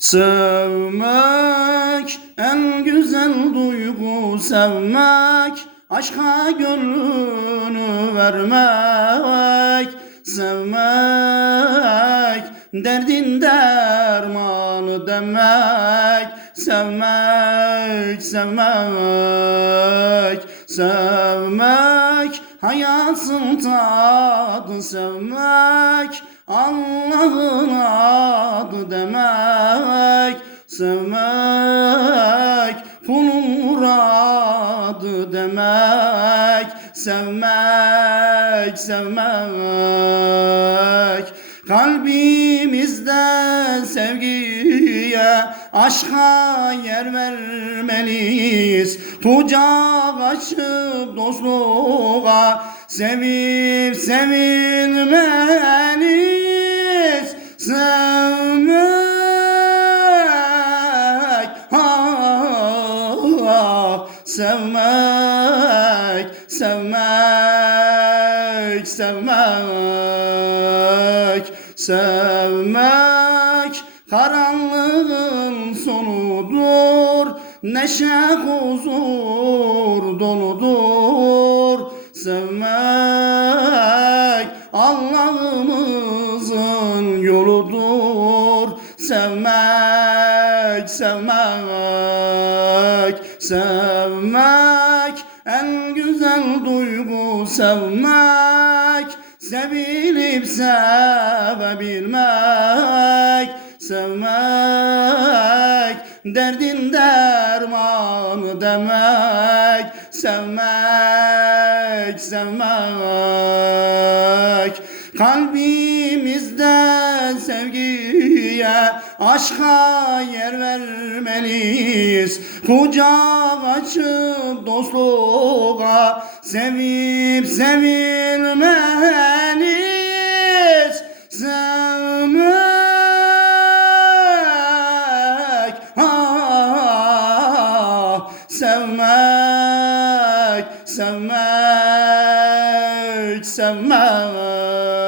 Sevmek en güzel duygu, sevmek aşka gönlünü vermek, sevmek derdin dermanı demek, sevmek, sevmek, sevmek hayatın tadı, sevmek Allah'ın adı demek, sevmek kulun muradı demek, sevmek, sevmek. Kalbimizde sevgiye, aşka yer vermeliyiz. Kucak açıp dostluğa, sevip sevilmeliyiz. Sevmek, sevmek, sevmek, sevmek, sevmek karanlığın sonudur, neşe huzur doludur. Sevmek Allah'ımızın yoludur. Sevmek, sevmek, sevmek en güzel duygu, sevmek sevilip sevebilmek, sevmek derdin dermanı demek, sevmek, sevmek. Kalbimizde sevgiye, aşka yer vermeliyiz. Kucak açıp dostluğa, sevip sevilmeliyiz. Sevmek, sevmek, sevmek, sevmek.